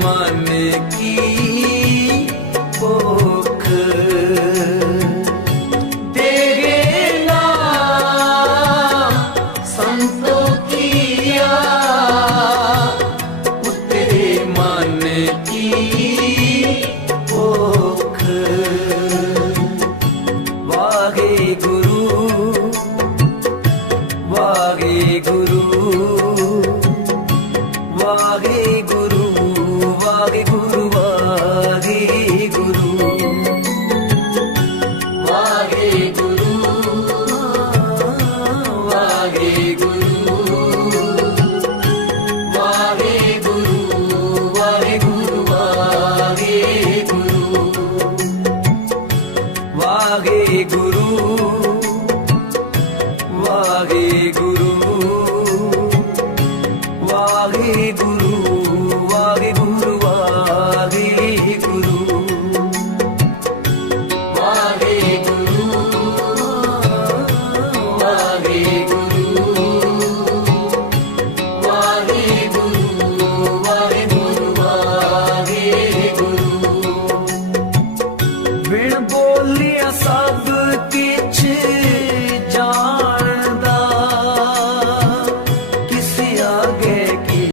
ईमान की भूख की वाहे गुरु वागे गुरु वाहे गुरु। ਵਾਹਿਗੁਰੂ ਵਾਹਿਗੁਰੂ।